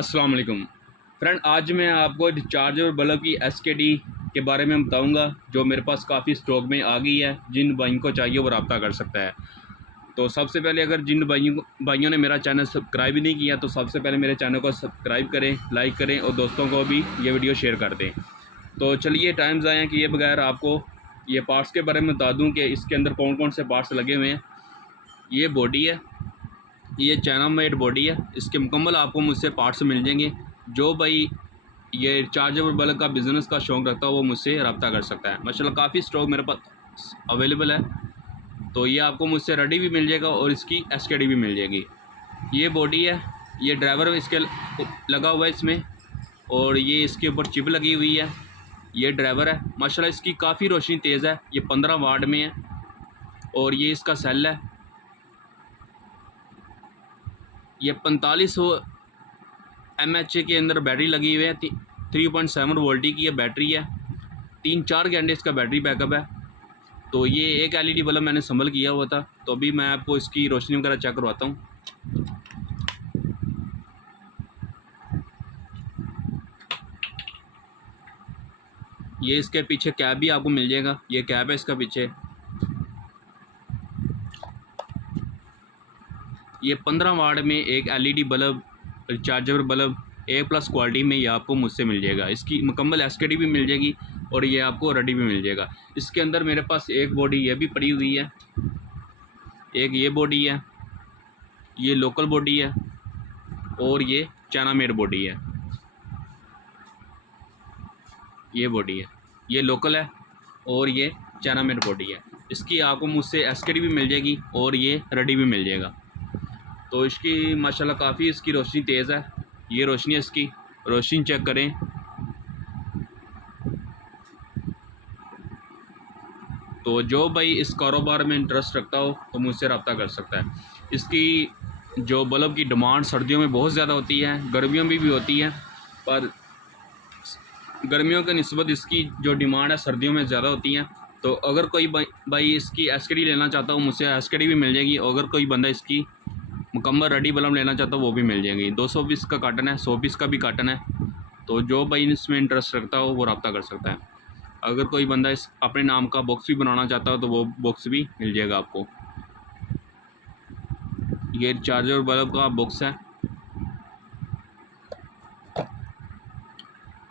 अस्सलाम वालेकुम फ्रेंड, आज मैं आपको रिचार्जर बल्ब की एसकेडी के बारे में बताऊंगा जो मेरे पास काफ़ी स्टॉक में आ गई है। जिन भाइयों को चाहिए वो रब्ता कर सकता है। तो सबसे पहले अगर जिन भाइयों ने मेरा चैनल सब्सक्राइब नहीं किया तो सबसे पहले मेरे चैनल को सब्सक्राइब करें, लाइक करें और दोस्तों को भी ये वीडियो शेयर कर दें। तो चलिए टाइम ज़ाया किए बगैर आपको ये पार्ट्स के बारे में बता दूँ कि इसके अंदर कौन कौन से पार्ट्स लगे हुए हैं। ये बॉडी है, ये चाइना मेड बॉडी है। इसके मुकम्मल आपको मुझसे पार्ट्स मिल जाएंगे। जो भाई ये रिचार्जेबल बल्ब का बिज़नेस का शौक़ रखता है वो मुझसे रब्ता कर सकता है। माशाल्लाह काफ़ी स्टॉक मेरे पास अवेलेबल है। तो ये आपको मुझसे रेडी भी मिल जाएगा और इसकी एसकेडी भी मिल जाएगी। ये बॉडी है, ये ड्राइवर इसके लगा हुआ है इसमें, और ये इसके ऊपर चिप लगी हुई है। ये ड्राइवर है, माशाल्लाह इसकी काफ़ी रोशनी तेज़ है। ये 15 वाट में है और ये इसका सेल है। ये 4500 mAh के अंदर बैटरी लगी हुई है। 3.7 वोल्ट की ये बैटरी है। 3-4 घंटे इसका बैटरी बैकअप है। तो ये एक एलईडी बल्ब मैंने संभल किया हुआ था, तो अभी मैं आपको इसकी रोशनी वगैरह चेक करवाता हूँ। ये इसके पीछे कैप भी आपको मिल जाएगा। ये कैप है इसका पीछे। ये 15 वाट में एक LED bulb, rechargeable bulb A+ quality में ये आपको मुझसे मिल जाएगा। इसकी मुकम्मल एसकेडी भी मिल जाएगी और ये आपको रेडी भी मिल जाएगा। इसके अंदर मेरे पास एक बॉडी ये भी पड़ी हुई है, एक ये बॉडी है, ये लोकल बॉडी है और ये चाइना मेड बॉडी है। ये बॉडी है, ये लोकल है और ये चाइना मेड बॉडी है। इसकी आपको मुझसे एसकेडी भी मिल जाएगी और ये रेडी भी मिल जाएगा। तो इसकी माशाल्लाह काफ़ी इसकी रोशनी तेज़ है। ये रोशनी है इसकी, रोशनी चेक करें। तो जो भाई इस कारोबार में इंटरेस्ट रखता हो तो मुझसे रब्ता कर सकता है। इसकी जो बल्ब की डिमांड सर्दियों में बहुत ज़्यादा होती है, गर्मियों में भी होती है, पर गर्मियों के निस्बत इसकी जो डिमांड है सर्दियों में ज़्यादा होती है। तो अगर कोई भाई इसकी एसकेडी लेना चाहता हो मुझसे एसकेडी भी मिल जाएगी। अगर कोई बंदा इसकी मुकम्मल रेडी बल्ब लेना चाहता हो वो भी मिल जाएगी। 200 पीस का कार्टन है, 100 पीस का भी कार्टन है। तो जो भाई इसमें इंटरेस्ट रखता हो वो रब्ता कर सकता है। अगर कोई बंदा इस अपने नाम का बॉक्स भी बनाना चाहता हो तो वो बॉक्स भी मिल जाएगा आपको। ये चार्जर बल्ब का बॉक्स है।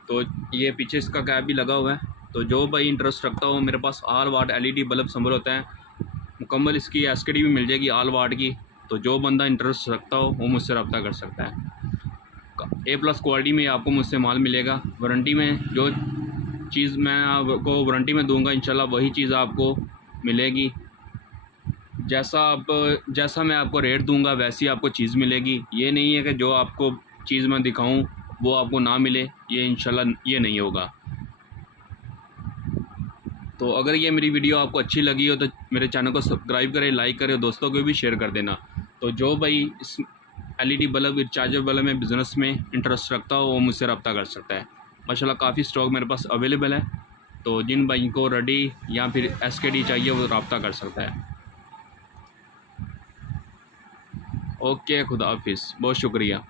तो ये पीछे इसका कैप भी लगा हुआ है। तो जो भाई इंटरेस्ट रखता हो, मेरे पास ऑल वाट एलईडी बल्ब संभल होता है। मुकम्मल इसकी एसकेडी भी मिल जाएगी ऑल वाट की। तो जो बंदा इंटरेस्ट रखता हो वो मुझसे रब्ता कर सकता है। A+ क्वालिटी में आपको मुझसे माल मिलेगा। वारंटी में जो चीज़ मैं आपको वारंटी में दूंगा इंशाल्लाह वही चीज़ आपको मिलेगी। जैसा मैं आपको रेट दूंगा वैसी आपको चीज़ मिलेगी। ये नहीं है कि जो आपको चीज़ मैं दिखाऊं वो आपको ना मिले, ये इंशाल्लाह ये नहीं होगा। तो अगर ये मेरी वीडियो आपको अच्छी लगी हो तो मेरे चैनल को सब्सक्राइब करें, लाइक करें, दोस्तों को भी शेयर कर देना। तो जो भाई इस एलईडी बल्ब, रिचार्जेबल बल्ब में बिज़नेस में इंटरेस्ट रखता हो वो मुझसे रब्ता कर सकता है। माशाल्लाह काफ़ी स्टॉक मेरे पास अवेलेबल है। तो जिन भाई को रेडी या फिर एसकेडी चाहिए वो रब्ता कर सकता है। ओके, खुदा हाफिज़, बहुत शुक्रिया।